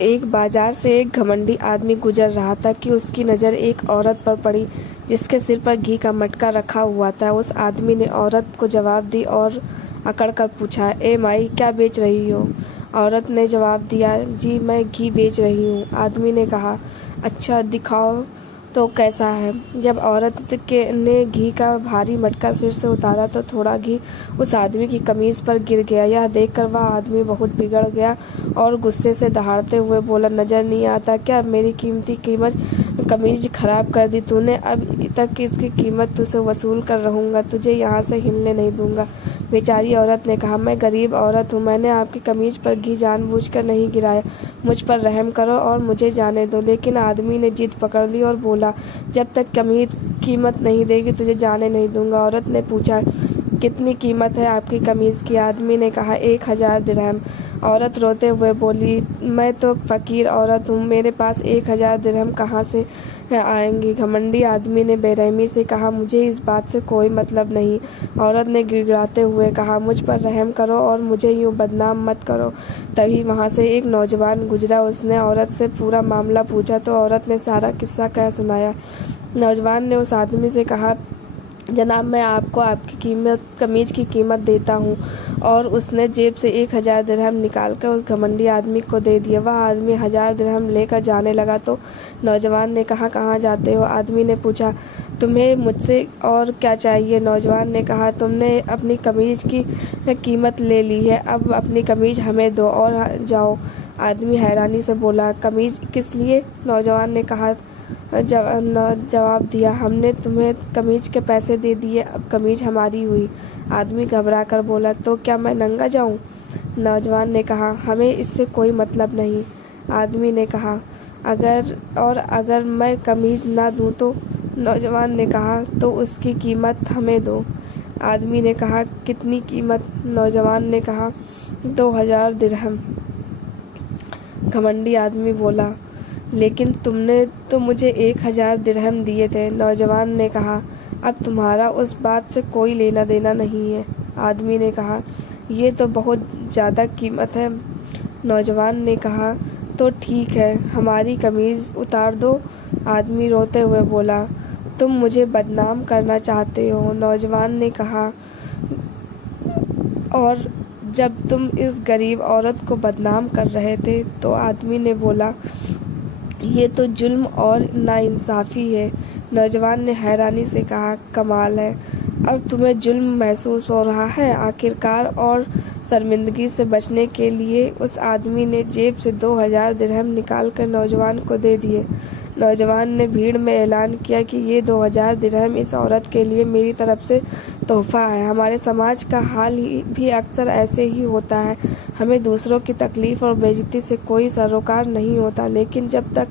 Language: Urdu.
ایک بازار سے ایک گھمنڈی آدمی گزر رہا تھا کہ اس کی نظر ایک عورت پر پڑی جس کے سر پر گھی کا مٹکا رکھا ہوا تھا۔ اس آدمی نے عورت کو جواب دی اور اکڑ کر پوچھا، اے مائی، کیا بیچ رہی ہو؟ عورت نے جواب دیا، جی میں گھی بیچ رہی ہوں۔ آدمی نے کہا، اچھا دکھاؤ تو کیسا ہے؟ جب عورت نے گھی کا بھاری مٹکا سر سے اتارا تو تھوڑا گھی اس آدمی کی قمیض پر گر گیا۔ یہ دیکھ کر وہ آدمی بہت بگڑ گیا اور غصے سے دہاڑتے ہوئے بولا، نظر نہیں آتا کیا میری قیمتی قمیض خراب کر دی تو نے؟ اب تک اس کی قیمت تجھ سے وصول کر رہوں گا، تجھے یہاں سے ہلنے نہیں دوں گا۔ بیچاری عورت نے کہا، میں غریب عورت ہوں، میں نے آپ کی قمیض پر گھی جان بوجھ کر نہیں گرایا، مجھ پر رحم کرو اور مجھے جانے دو۔ لیکن آدمی نے ضد پکڑ لی اور بولا، جب تک قیمت نہیں دے گی تجھے جانے نہیں دوں گا۔ عورت نے پوچھا، کتنی قیمت ہے آپ کی قمیض کی؟ آدمی نے کہا، 1000 درہم۔ عورت روتے ہوئے بولی، میں تو فقیر عورت ہوں، میرے پاس 1000 درہم کہاں سے آئیں گے؟ گھمنڈی آدمی نے بے رحمی سے کہا، مجھے اس بات سے کوئی مطلب نہیں۔ عورت نے گڑ گڑاتے ہوئے کہا، مجھ پر رحم کرو اور مجھے یوں بدنام مت کرو۔ تبھی وہاں سے ایک نوجوان گزرا، اس نے عورت سے پورا معاملہ پوچھا تو عورت نے سارا قصہ کہہ سنایا۔ نوجوان نے اس آدمی سے کہا، جناب میں آپ کو آپ کی قمیض کی قیمت دیتا ہوں، اور اس نے جیب سے 1000 درہم نکال کر اس گھمنڈی آدمی کو دے دیا۔ وہ آدمی 1000 درہم لے کر جانے لگا تو نوجوان نے کہا، کہاں جاتے ہو؟ آدمی نے پوچھا، تمہیں مجھ سے اور کیا چاہیے؟ نوجوان نے کہا، تم نے اپنی قمیض کی قیمت لے لی ہے، اب اپنی قمیض ہمیں دو اور جاؤ۔ آدمی حیرانی سے بولا، قمیض کس لیے؟ نوجوان نے جواب دیا، ہم نے تمہیں قمیض کے پیسے دے دیے، اب قمیض ہماری ہوئی۔ آدمی گھبرا کر بولا، تو کیا میں ننگا جاؤں؟ نوجوان نے کہا، ہمیں اس سے کوئی مطلب نہیں۔ آدمی نے کہا، اگر میں قمیض نہ دوں تو؟ نوجوان نے کہا، تو اس کی قیمت ہمیں دو۔ آدمی نے کہا، کتنی قیمت؟ نوجوان نے کہا، 2000 درہم۔ گھمنڈی آدمی بولا، لیکن تم نے تو مجھے 1000 درہم دیے تھے۔ نوجوان نے کہا، اب تمہارا اس بات سے کوئی لینا دینا نہیں ہے۔ آدمی نے کہا، یہ تو بہت زیادہ قیمت ہے۔ نوجوان نے کہا، تو ٹھیک ہے، ہماری قمیض اتار دو۔ آدمی روتے ہوئے بولا، تم مجھے بدنام کرنا چاہتے ہو؟ نوجوان نے کہا، اور جب تم اس غریب عورت کو بدنام کر رہے تھے تو؟ آدمی نے بولا، یہ تو ظلم اور ناانصافی ہے۔ نوجوان نے حیرانی سے کہا، کمال ہے، اب تمہیں ظلم محسوس ہو رہا ہے؟ آخرکار اور شرمندگی سے بچنے کے لیے اس آدمی نے جیب سے 2000 درہم نکال کر نوجوان کو دے دیے۔ نوجوان نے بھیڑ میں اعلان کیا کہ یہ 2000 درہم اس عورت کے لیے میری طرف سے تحفہ ہے۔ ہمارے سماج کا حال بھی اکثر ایسے ہی ہوتا ہے، ہمیں دوسروں کی تکلیف اور بے عزتی سے کوئی سروکار نہیں ہوتا، لیکن جب تک